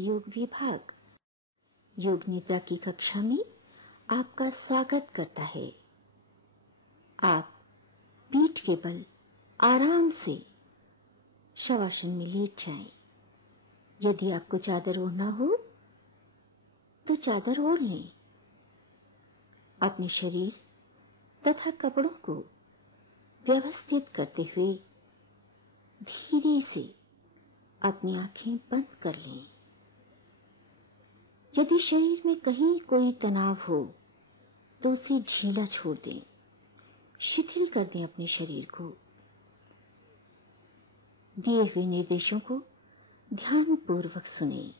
योग विभाग योग निद्रा की कक्षा में आपका स्वागत करता है। आप पीठ के बल आराम से शवासन में लेट जाएं। यदि आपको चादर ओढ़ना हो तो चादर ओढ़ लें। अपने शरीर तथा कपड़ों को व्यवस्थित करते हुए धीरे से अपनी आंखें बंद कर लें। यदि शरीर में कहीं कोई तनाव हो तो उसे ढीला छोड़ दें, शिथिल कर दें अपने शरीर को। दिए हुए निर्देशों को ध्यानपूर्वक सुनें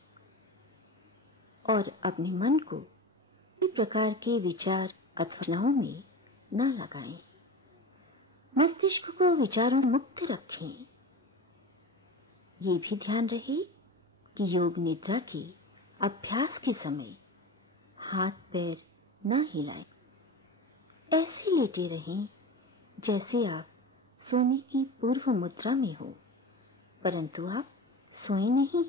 और अपने मन को किसी प्रकार के विचार अथवा में न लगाएं। मस्तिष्क को विचारों मुक्त रखें। ये भी ध्यान रहे कि योग निद्रा के अभ्यास के समय हाथ पैर न हिलाएं। ऐसे लेटे रहें जैसे आप सोने की पूर्व मुद्रा में हो, परंतु आप सोए नहीं।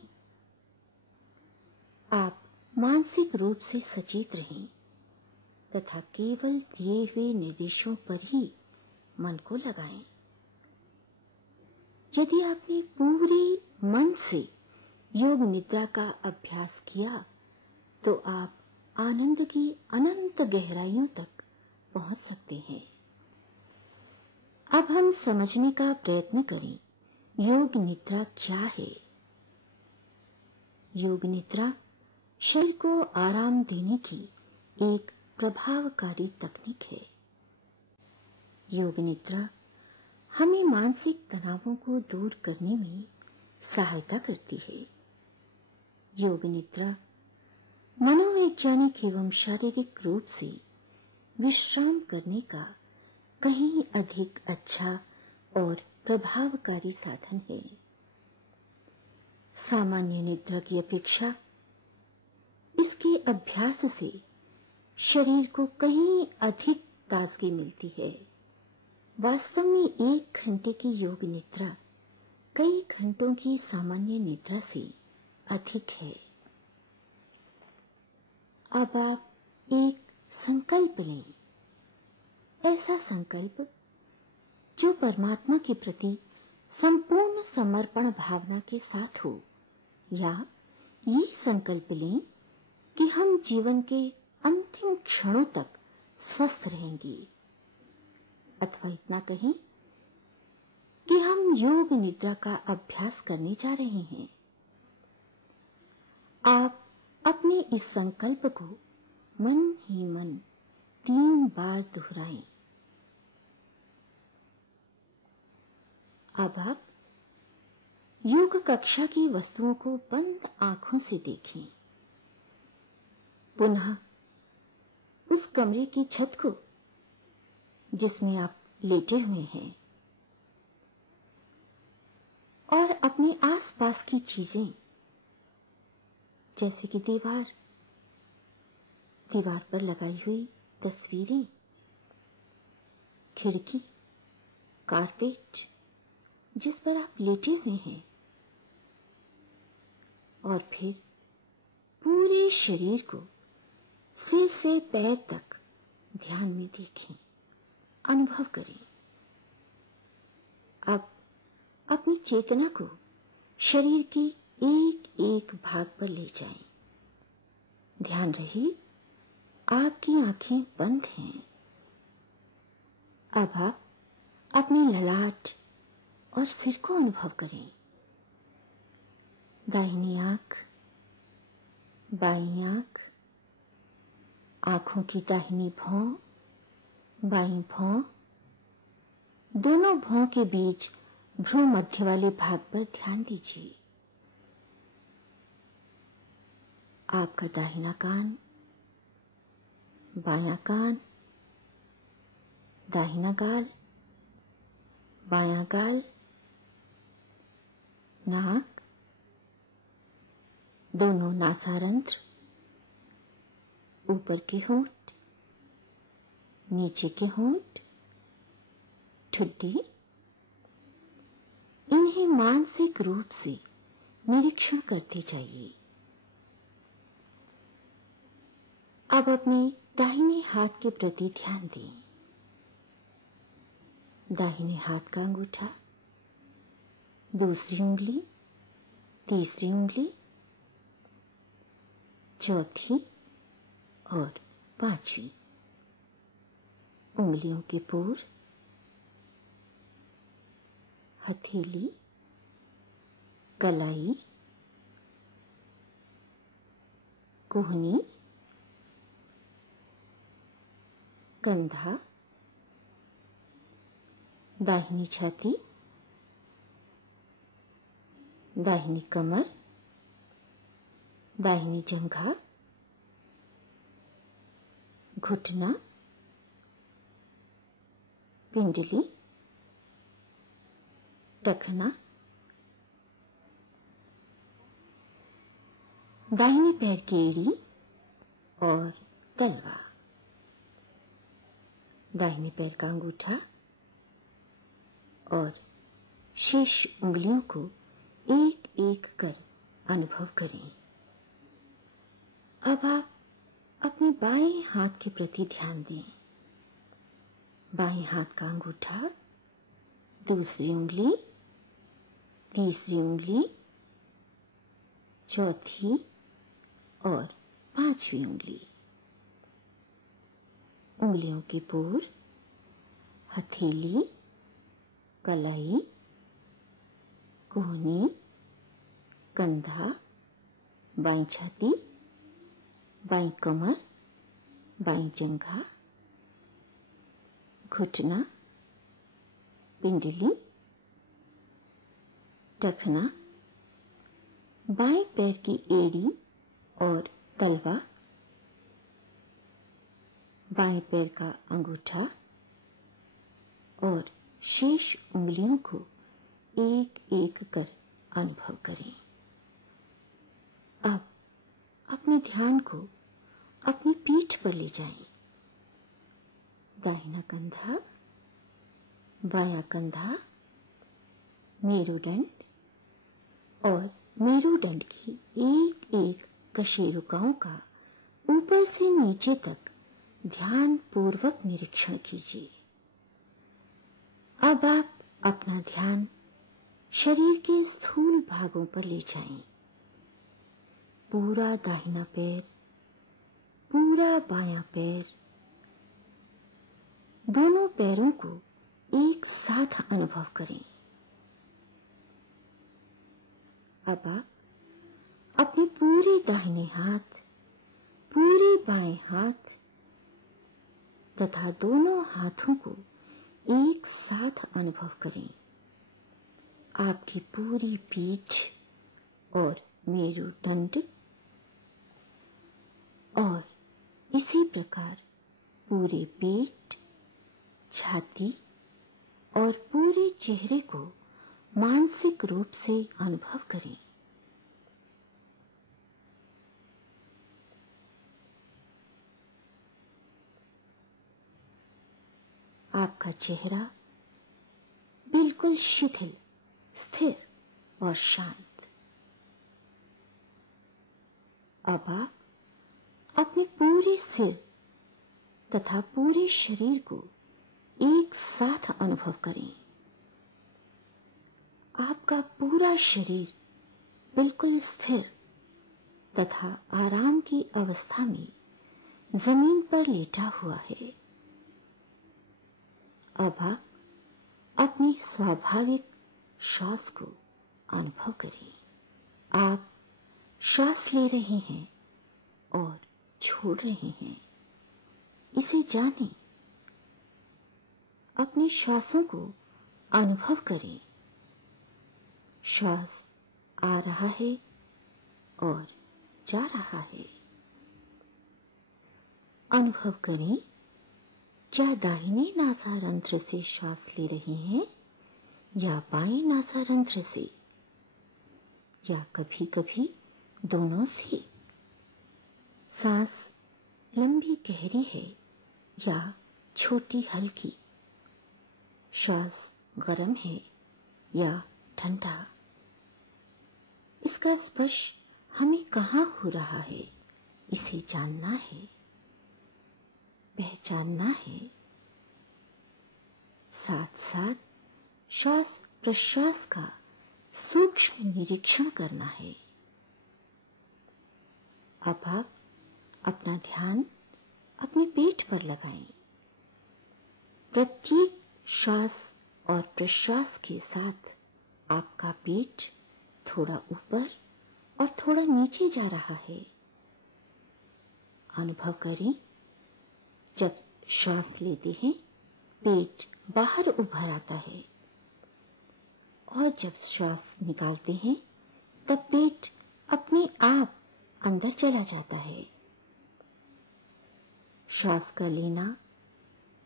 आप मानसिक रूप से सचेत रहें तथा केवल दिए हुए निर्देशों पर ही मन को लगाएं। यदि आपने पूरे मन से योग निद्रा का अभ्यास किया तो आप आनंद की अनंत गहराइयों तक पहुंच सकते हैं। अब हम समझने का प्रयत्न करें, योग निद्रा क्या है। योग निद्रा शरीर को आराम देने की एक प्रभावकारी तकनीक है। योग निद्रा हमें मानसिक तनावों को दूर करने में सहायता करती है। योग निद्रा मनोवैज्ञानिक एवं शारीरिक रूप से विश्राम करने का कहीं अधिक अच्छा और प्रभावकारी साधन है। सामान्य निद्रा की अपेक्षा इसके अभ्यास से शरीर को कहीं अधिक ताजगी मिलती है। वास्तव में 1 घंटे की योग निद्रा कई घंटों की सामान्य निद्रा से अधिक है। अब आप एक संकल्प लें, ऐसा संकल्प जो परमात्मा के प्रति संपूर्ण समर्पण भावना के साथ हो, या ये संकल्प लें कि हम जीवन के अंतिम क्षणों तक स्वस्थ रहेंगे, अथवा इतना कहें कि हम योग निद्रा का अभ्यास करने जा रहे हैं। आप अपने इस संकल्प को मन ही मन 3 बार दोहराएं। अब आप योग कक्षा की वस्तुओं को बंद आंखों से देखें। पुनः उस कमरे की छत को जिसमें आप लेटे हुए हैं और अपने आसपास की चीजें जैसे कि दीवार पर लगाई हुई तस्वीरें, खिड़की, कारपेट जिस पर आप लेटे हुए हैं, और फिर पूरे शरीर को सिर से पैर तक ध्यान में देखें, अनुभव करें। अब अपनी चेतना को शरीर के एक एक भाग पर ले जाएं। ध्यान रहे आपकी आंखें बंद हैं। अब आप अपने ललाट और सिर को अनुभव करें। दाहिनी आंख, बाईं आंख, आंखों की दाहिनी भौं, बाईं भौं, दोनों भौं के बीच भ्रू मध्य वाले भाग पर ध्यान दीजिए। आपका दाहिना कान, बायां कान, दाहिना गाल, बायां गाल, नाक, दोनों नासारंध्र, ऊपर के होंठ, नीचे के होंठ, ठुड्डी, इन्हें मानसिक रूप से निरीक्षण करते जाइए। अब अपने दाहिने हाथ के प्रति ध्यान दें। दाहिने हाथ का अंगूठा, दूसरी उंगली, तीसरी उंगली, चौथी और पांचवी उंगलियों के पोर, हथेली, कलाई, कोहनी, कंधा, दाहिनी छाती, दाहिनी कमर, दाहिनी जंघा, घुटना, पिंडली, टखना, दाहिने पैर की एड़ी और तलवा, दाहिने पैर का अंगूठा और शेष उंगलियों को एक एक कर अनुभव करें। अब आप अपने बाएं हाथ के प्रति ध्यान दें। बाएं हाथ का अंगूठा, दूसरी उंगली, तीसरी उंगली, चौथी और पांचवी उंगली, उंगलियों के पोर, हथेली, कलाई, कोहनी, कंधा, बाईं छाती, बाईं कमर, बाईं जंघा, घुटना, पिंडली, टखना, बाएं पैर की एड़ी और तलवा, बाएं पैर का अंगूठा और शेष उंगलियों को एक एक कर अनुभव करें। अब अपने ध्यान को अपनी पीठ पर ले जाएं। दाहिना कंधा, बायां कंधा, मेरुदंड और मेरुदंड की एक एक कशेरुकाओं का ऊपर से नीचे तक ध्यान पूर्वक निरीक्षण कीजिए। अब आप अपना ध्यान शरीर के स्थूल भागों पर ले जाएं। पूरा दाहिना पैर, पूरा बायां पैर, दोनों पैरों को एक साथ अनुभव करें। अब आप अपने पूरे दाहिने हाथ, पूरे बाएं हाथ तथा दोनों हाथों को एक साथ अनुभव करें। आपकी पूरी पीठ और मेरुदंड और इसी प्रकार पूरे पेट, छाती और पूरे चेहरे को मानसिक रूप से अनुभव करें। आपका चेहरा बिल्कुल शिथिल, स्थिर और शांत। अब आप अपने पूरे सिर तथा पूरे शरीर को एक साथ अनुभव करें। आपका पूरा शरीर बिल्कुल स्थिर तथा आराम की अवस्था में जमीन पर लेटा हुआ है। अब आप अपनी स्वाभाविक श्वास को अनुभव करें। आप श्वास ले रहे हैं और छोड़ रहे हैं, इसे जानें। अपनी श्वासों को अनुभव करें। श्वास आ रहा है और जा रहा है। अनुभव करें, क्या दाहिने नासारंध्र से श्वास ले रहे हैं या बाएं नासारंध्र से, या कभी कभी दोनों से। सांस लंबी गहरी है या छोटी हल्की। श्वास गर्म है या ठंडा। इसका स्पर्श हमें कहाँ हो रहा है, इसे जानना है। पहचानना है, साथ साथ श्वास प्रश्वास का सूक्ष्म निरीक्षण करना है। अब आप अपना ध्यान अपने पेट पर लगाएं। प्रत्येक श्वास और प्रश्वास के साथ आपका पेट थोड़ा ऊपर और थोड़ा नीचे जा रहा है। अनुभव करें, जब श्वास लेते हैं पेट बाहर उभर आता है और जब श्वास निकालते हैं तब पेट अपने आप अंदर चला जाता है। श्वास का लेना,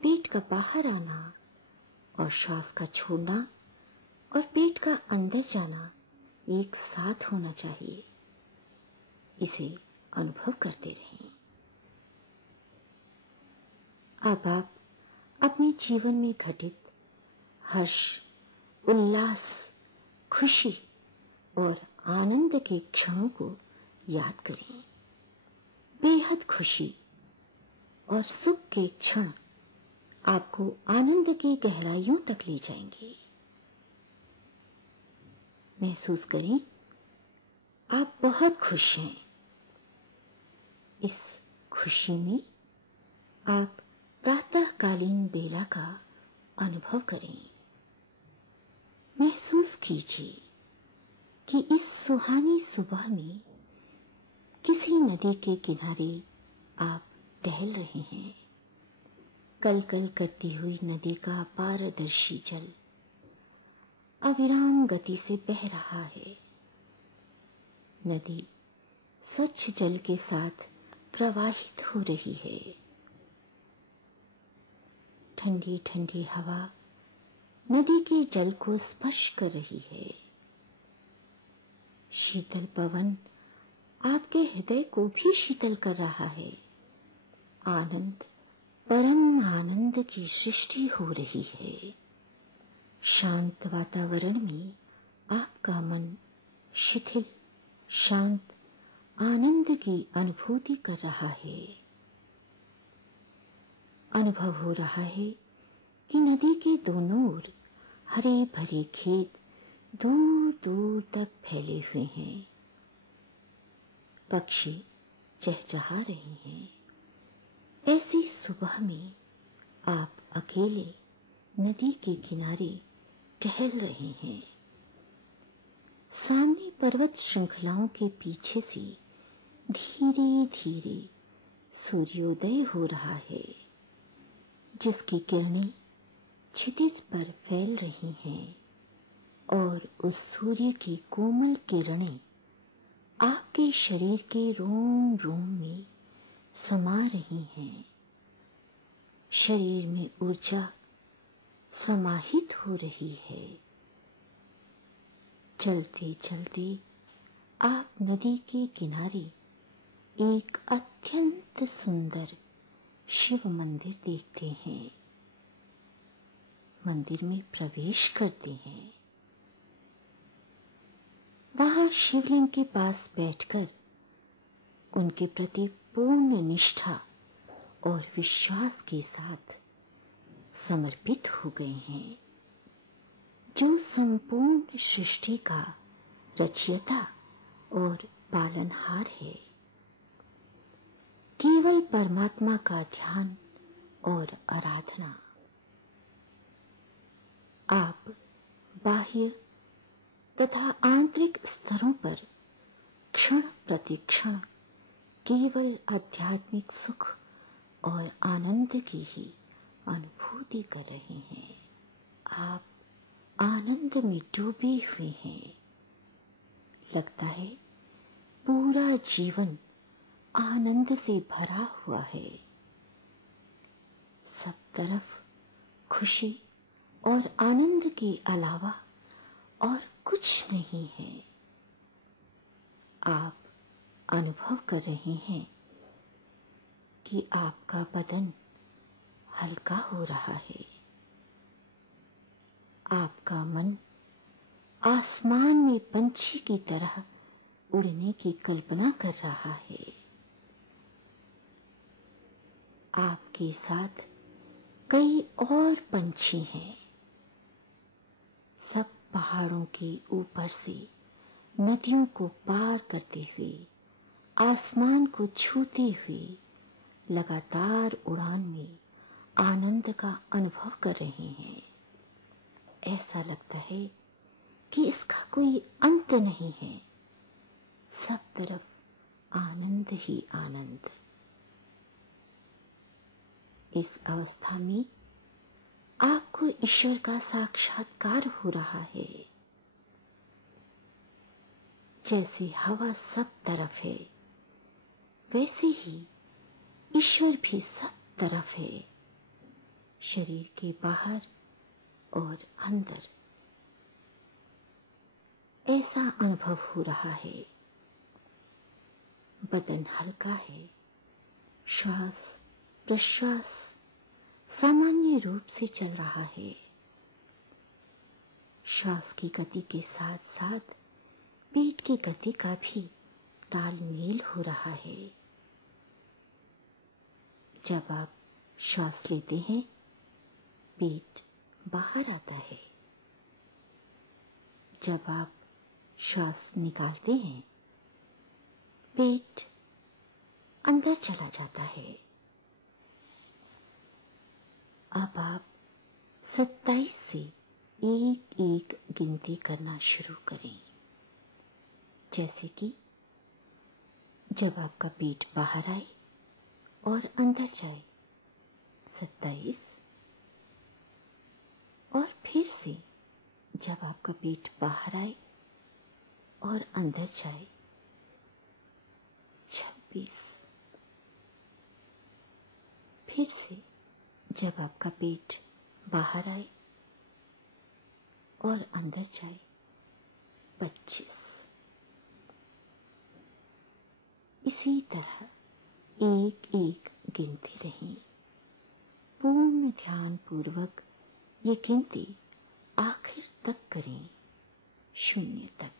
पेट का बाहर आना और श्वास का छोड़ना और पेट का अंदर जाना एक साथ होना चाहिए। इसे अनुभव करते रहें। अब आप अपने जीवन में घटित हर्ष, उल्लास, खुशी और आनंद के क्षणों को याद करें। बेहद खुशी और सुख के क्षण आपको आनंद की गहराइयों तक ले जाएंगे। महसूस करें, आप बहुत खुश हैं। इस खुशी में आप प्रातःकालीन बेला का अनुभव करें। महसूस कीजिए कि इस सुहानी सुबह में किसी नदी के किनारे आप टहल रहे हैं। कल कल करती हुई नदी का पारदर्शी जल अविराम गति से बह रहा है। नदी स्वच्छ जल के साथ प्रवाहित हो रही है। ठंडी ठंडी हवा नदी के जल को स्पर्श कर रही है। शीतल पवन आपके हृदय को भी शीतल कर रहा है। आनंद, परम आनंद की सृष्टि हो रही है। शांत वातावरण में आपका मन शिथिल, शांत, आनंद की अनुभूति कर रहा है। अनुभव हो रहा है कि नदी के दोनों ओर हरे भरे खेत दूर दूर तक फैले हुए हैं। पक्षी चहचहा रहे हैं। ऐसी सुबह में आप अकेले नदी के किनारे टहल रहे हैं। सामने पर्वत श्रृंखलाओं के पीछे से धीरे धीरे सूर्योदय हो रहा है, जिसकी किरणें क्षितिज पर फैल रही हैं और उस सूर्य की कोमल किरणें आपके शरीर के रोम रोम में समा रही हैं। शरीर में ऊर्जा समाहित हो रही है। चलते चलते आप नदी के किनारे एक अत्यंत सुंदर शिव मंदिर देखते हैं। मंदिर में प्रवेश करते हैं। वहां शिवलिंग के पास बैठकर उनके प्रति पूर्ण निष्ठा और विश्वास के साथ समर्पित हो गए हैं। जो संपूर्ण सृष्टि का रचयिता और पालनहार है। केवल परमात्मा का ध्यान और आराधना। आप बाह्य तथा आंतरिक स्तरों पर क्षण प्रतिक्षण केवल आध्यात्मिक सुख और आनंद की ही अनुभूति कर रहे हैं। आप आनंद में डूबे हुए हैं। लगता है पूरा जीवन आनंद से भरा हुआ है। सब तरफ खुशी और आनंद के अलावा और कुछ नहीं है। आप अनुभव कर रहे हैं कि आपका बदन हल्का हो रहा है। आपका मन आसमान में पंछी की तरह उड़ने की कल्पना कर रहा है। आपके साथ कई और पंछी हैं। सब पहाड़ों के ऊपर से नदियों को पार करते हुए, आसमान को छूते हुए लगातार उड़ान में आनंद का अनुभव कर रहे हैं। ऐसा लगता है कि इसका कोई अंत नहीं है। सब तरफ आनंद ही आनंद। इस अवस्था में आपको ईश्वर का साक्षात्कार हो रहा है। जैसे हवा सब तरफ है, वैसे ही ईश्वर भी सब तरफ है, शरीर के बाहर और अंदर। ऐसा अनुभव हो रहा है। बदन हल्का है, श्वास प्रश्वास सामान्य रूप से चल रहा है। श्वास की गति के साथ साथ पेट की गति का भी तालमेल हो रहा है। जब आप श्वास लेते हैं, पेट बाहर आता है। जब आप श्वास निकालते हैं, पेट अंदर चला जाता है। अब आप 27 से एक एक गिनती करना शुरू करें। जैसे कि जब आपका पेट बाहर आए और अंदर जाए, 27, और फिर से जब आपका पेट बाहर आए और अंदर जाए, 26, फिर से जब आपका पेट बाहर आए और अंदर जाए, 25। इसी तरह एक एक गिनती रही। पूर्ण ध्यान पूर्वक ये गिनती आखिर तक करें, 0 तक।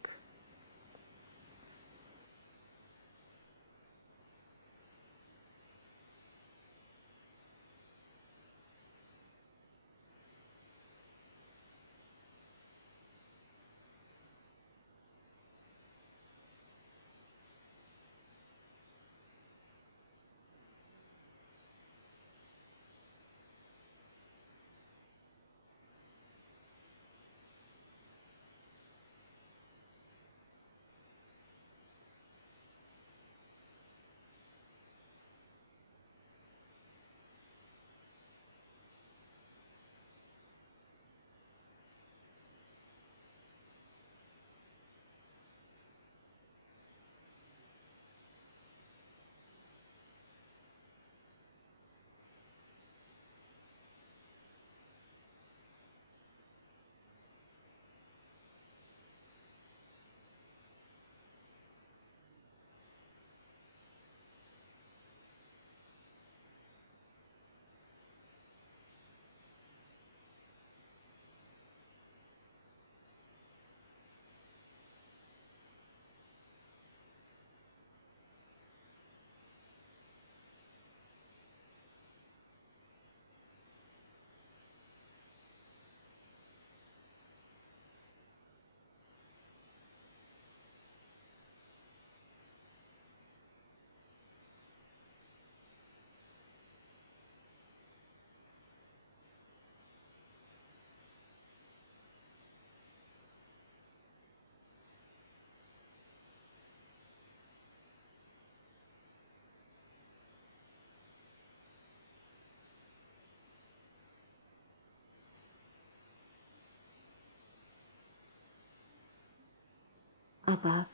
अब आप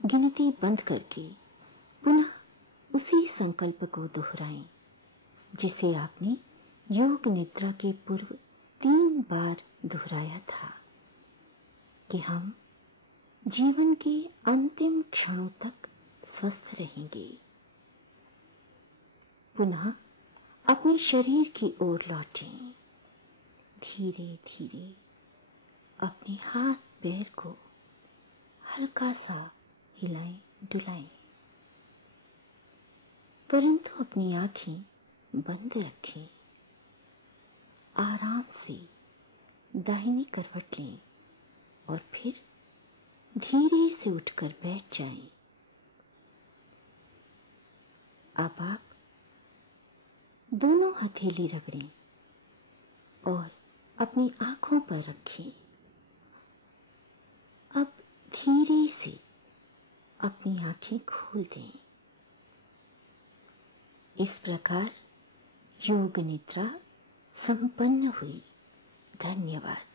गिनती बंद करके पुनः उसी संकल्प को दोहराएं जिसे आपने योग निद्रा के पूर्व 3 बार दोहराया था कि हम जीवन के अंतिम क्षणों तक स्वस्थ रहेंगे। पुनः अपने शरीर की ओर लौटें। धीरे धीरे अपने हाथ पैर को हल्का सा हिलाएं डुलाएं, परंतु अपनी आंखें बंद रखें। आराम से दाहिनी करवट लें और फिर धीरे से उठकर बैठ जाएं। अब आप दोनों हथेली रगड़ें और अपनी आंखों पर रखें। अब धीरे से अपनी आंखें खोल दें। इस प्रकार योग निद्रा संपन्न हुई। धन्यवाद।